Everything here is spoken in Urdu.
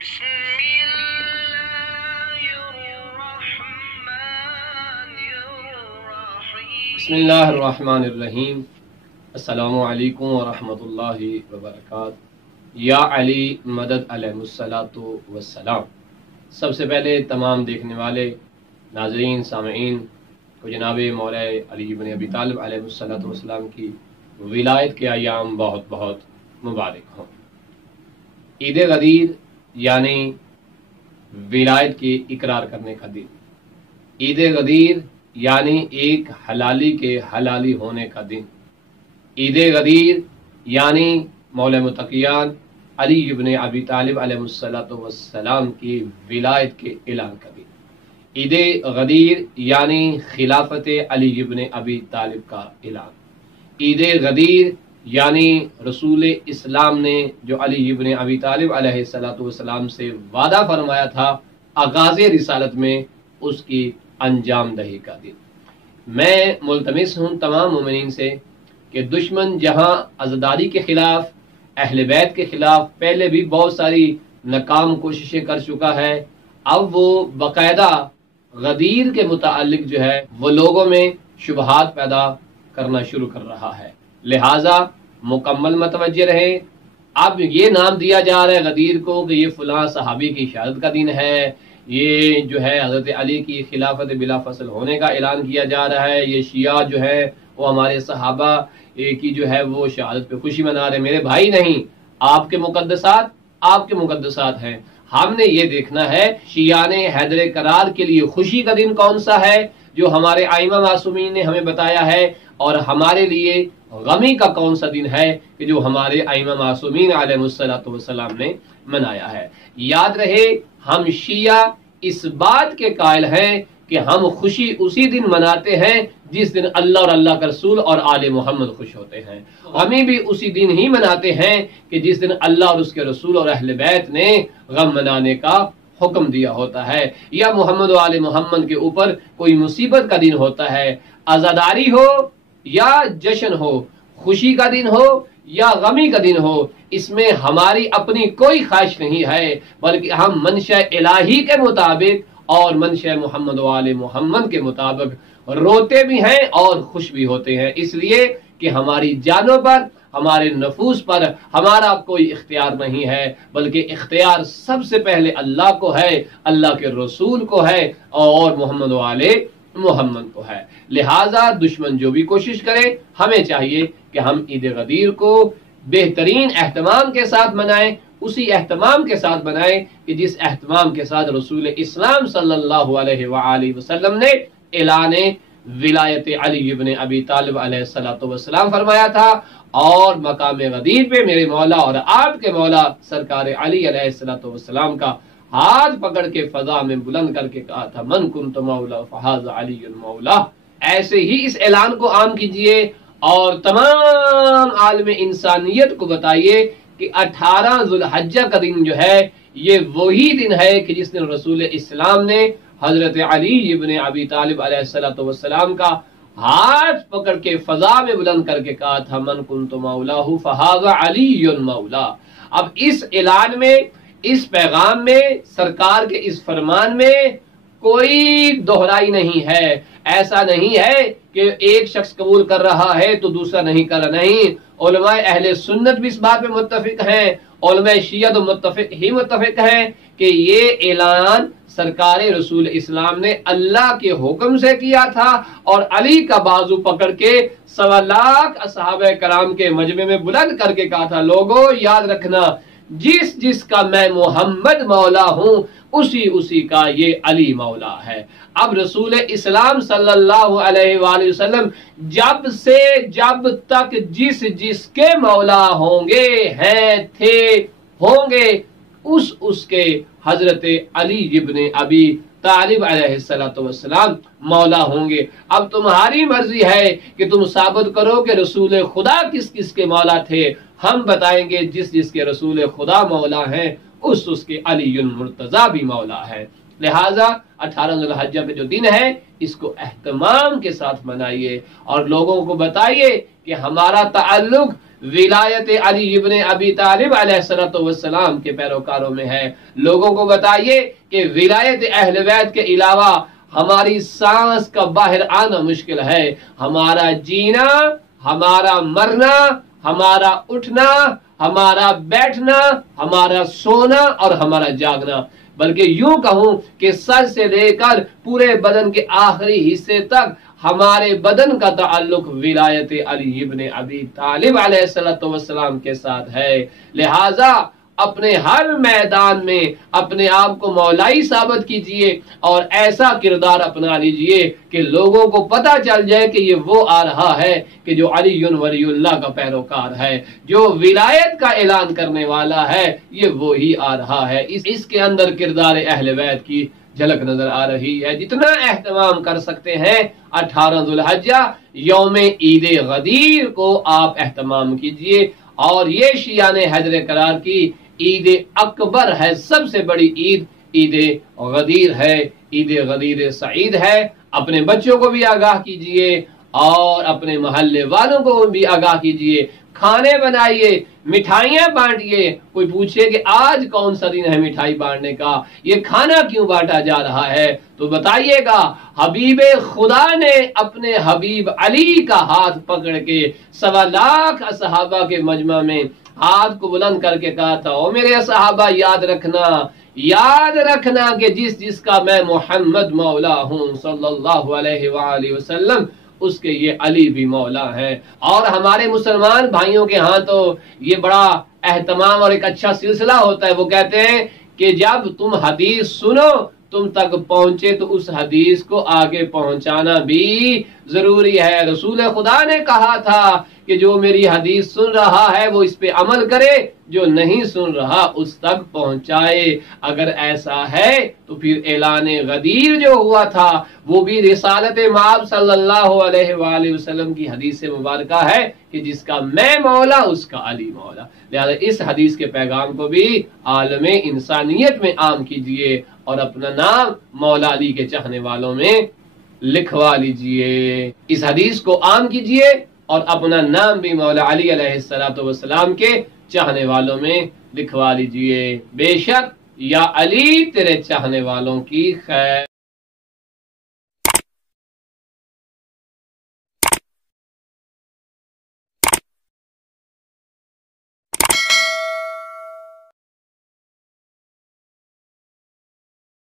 بسم اللہ الرحمن الرحیم۔ السلام علیکم ورحمۃ اللہ وبرکاتہ۔ یا علی مدد علیہ الصلاۃ والسلام۔ سب سے پہلے تمام دیکھنے والے ناظرین سامعین کو جناب مولا علی بن ابی طالب علیہ الصلاۃ والسلام کی ولایت کے ایام بہت بہت مبارک ہوں۔ عید غدیر یعنی ولایت کی اقرار کرنے کا دن، عید غدیر یعنی ایک حلالی کے حلالی ہونے کا دن، عید غدیر یعنی مولا متقیان علی بن ابی طالب علیہ الصلاۃ والسلام کی ولایت کے اعلان کا دن، عید غدیر یعنی خلافت علی بن ابی طالب کا اعلان، عید غدیر یعنی رسول اسلام نے جو علی بن ابی طالب علیہ الصلاۃ والسلام سے وعدہ فرمایا تھا آغاز رسالت میں، اس کی انجام دہی کا دن۔ میں ملتمس ہوں تمام مومنین سے کہ دشمن جہاں عزاداری کے خلاف، اہل بیت کے خلاف پہلے بھی بہت ساری ناکام کوششیں کر چکا ہے، اب وہ باقاعدہ غدیر کے متعلق جو ہے وہ لوگوں میں شبہات پیدا کرنا شروع کر رہا ہے، لہٰذا مکمل متوجہ رہیں۔ اب یہ نام دیا جا رہا ہے غدیر کو کہ یہ فلاں صحابی کی شہادت کا دن ہے، یہ جو ہے حضرت علی کی خلافت بلا فصل ہونے کا اعلان کیا جا رہا ہے، یہ شیعہ جو ہے وہ ہمارے صحابہ کی جو ہے وہ شہادت پہ خوشی منا رہے۔ میرے بھائی نہیں، آپ کے مقدسات ہیں۔ ہم نے یہ دیکھنا ہے شیعہ نے حیدر کرار کے لیے خوشی کا دن کون سا ہے جو ہمارے ائمہ معصومین نے ہمیں بتایا ہے، اور ہمارے لیے غمی کا کون سا دن ہے کہ جو ہمارے ائمہ معصومین علیہ الصلوۃ والسلام نے منایا ہے۔ یاد رہے ہم شیعہ اس بات کے قائل ہیں کہ ہم خوشی اسی دن مناتے ہیں جس دن اللہ اور اللہ کا رسول اور آل محمد خوش ہوتے ہیں، غمی بھی اسی دن ہی مناتے ہیں کہ جس دن اللہ اور اس کے رسول اور اہل بیت نے غم منانے کا حکم دیا ہوتا ہے، یا محمد و آل محمد کے اوپر کوئی مصیبت کا دن ہوتا ہے، عزاداری ہو یا جشن ہو، خوشی کا دن ہو یا غمی کا دن ہو، اس میں ہماری اپنی کوئی خواہش نہیں ہے، بلکہ ہم منشاء الہی کے مطابق اور منشاء محمد و آل محمد کے مطابق روتے بھی ہیں اور خوش بھی ہوتے ہیں، اس لیے کہ ہماری جانوں پر، ہمارے نفوس پر ہمارا کوئی اختیار نہیں ہے، بلکہ اختیار سب سے پہلے اللہ کو ہے، اللہ کے رسول کو ہے اور محمد و آل محمد کو ہے۔ لہٰذا دشمن جو بھی کوشش کرے، ہمیں چاہیے کہ ہم عید غدیر کو بہترین اہتمام کے ساتھ منائیں، اسی اہتمام کے ساتھ منائیں کہ جس اہتمام کے ساتھ رسول اسلام صلی اللہ علیہ وآلہ وسلم نے اعلان ولایت علی بن ابی طالب علیہ الصلوۃ والسلام فرمایا تھا، اور مقام غدیر پہ میرے مولا اور آپ کے مولا سرکار علی علیہ الصلوۃ والسلام کا ہاتھ پکڑ کے فضا میں بلند کر کے کہا تھا من کنت مولا فہذا علی مولا۔ ایسے ہی اس اعلان کو عام کیجئے اور تمام عالم انسانیت کو بتائیے کہ 18 ذوالحجہ کا دن جو ہے یہ وہی دن ہے کہ جس دن رسول اسلام نے حضرت علی ابن ابی طالب علیہ الصلوۃ والسلام کا ہاتھ پکڑ کے فضا میں بلند کر کے کہا تھا من کنت مولہ فہذا علی مولا۔ اب اس اعلان میں، اس پیغام میں، سرکار کے اس فرمان میں کوئی دہرائی نہیں ہے، ایسا نہیں ہے کہ ایک شخص قبول کر رہا ہے تو دوسرا نہیں کر رہا، نہیں، علماء اہل سنت بھی اس بات میں متفق ہیں، علماء شیعہ تو متفق ہیں کہ یہ اعلان سرکار رسول اسلام نے اللہ کے حکم سے کیا تھا، اور علی کا بازو پکڑ کے 1.25 لاکھ صحابہ کرام کے مجمع میں بلند کر کے کہا تھا لوگوں یاد رکھنا جس کا میں محمد مولا ہوں اسی کا یہ علی مولا ہے۔ اب رسول اسلام صلی اللہ علیہ وآلہ وسلم جب تک جس کے مولا ہوں گے، ہیں، تھے، ہوں گے، اس کے حضرت علی ابن ابی طالب علیہ السلام مولا ہوں گے۔ اب تمہاری مرضی ہے کہ تم ثابت کرو کہ رسول خدا کس کے مولا تھے، ہم بتائیں گے جس کے رسول خدا مولا ہیں اس کے علی المرتضی بھی مولا ہے۔ لہٰذا 18 ذوالحجہ پہ جو دن ہے اس کو اہتمام کے ساتھ منائیے اور لوگوں کو بتائیے کہ ہمارا تعلق ولایت علی ابن ابی طالب علیہ السلام کے پیروکاروں میں ہے۔ لوگوں کو بتائیے کہ ولایت اہل بیت کے علاوہ ہماری سانس کا باہر آنا مشکل ہے، ہمارا جینا، ہمارا مرنا، ہمارا اٹھنا، ہمارا بیٹھنا، ہمارا سونا اور ہمارا جاگنا، بلکہ یوں کہوں کہ سر سے لے کر پورے بدن کے آخری حصے تک ہمارے بدن کا تعلق ولایت علی ابن ابی طالب علیہ السلام کے ساتھ ہے۔ لہٰذا اپنے ہر میدان میں اپنے آپ کو مولائی ثابت کیجئے اور ایسا کردار اپنا لیجئے کہ لوگوں کو پتہ چل جائے کہ یہ وہ آ رہا ہے کہ جو علی ولی اللہ کا پیروکار ہے، جو ولایت کا اعلان کرنے والا ہے، یہ وہی آ رہا ہے۔ اس کے اندر کردار اہل بیت کی جھلک نظر آ رہی ہے۔ جتنا اہتمام کر سکتے ہیں 18 ذوالحجہ یوم عید غدیر کو آپ اہتمام کیجئے، اور یہ شیعہ نے حیدر قرار کی عید اکبر ہے، سب سے بڑی عید عید غدیر ہے، عید غدیر سعید ہے۔ اپنے بچوں کو بھی آگاہ کیجئے اور اپنے محلے والوں کو بھی آگاہ کیجئے، کھانے بنائیے، مٹھائیاں بانٹیے۔ کوئی پوچھے کہ آج کون سا دن ہے مٹھائی بانٹنے کا، یہ کھانا کیوں بانٹا جا رہا ہے، تو بتائیے گا حبیب خدا نے اپنے حبیب علی کا ہاتھ پکڑ کے 1.25 لاکھ صحابہ کے مجمع میں ہاتھ کو بلند کر کے کہا تھا، او میرے صحابہ یاد رکھنا کہ جس کا میں محمد مولا ہوں صلی اللہ علیہ وآلہ وسلم، اس کے یہ علی بھی مولا ہے۔ اور ہمارے مسلمان بھائیوں کے ہاں تو یہ بڑا اہتمام اور ایک اچھا سلسلہ ہوتا ہے، وہ کہتے ہیں کہ جب تم حدیث سنو تم تک پہنچے تو اس حدیث کو آگے پہنچانا بھی ضروری ہے۔ رسول خدا نے کہا تھا کہ جو میری حدیث سن رہا ہے وہ اس پہ عمل کرے، جو نہیں سن رہا اس تک پہنچائے۔ اگر ایسا ہے تو پھر اعلان غدیر جو ہوا تھا وہ بھی رسالت مآب صلی اللہ علیہ وآلہ وسلم کی حدیث مبارکہ ہے کہ جس کا میں مولا اس کا علی مولا۔ لہذا اس حدیث کے پیغام کو بھی عالم انسانیت میں عام کیجئے اور اپنا نام مولا علی کے چاہنے والوں میں لکھوا لیجئے۔ اس حدیث کو عام کیجئے اور اپنا نام بھی مولا علی علیہ السلام کے چاہنے والوں میں لکھوا لیجئے۔ بے شک یا علی تیرے چاہنے والوں کی خیر۔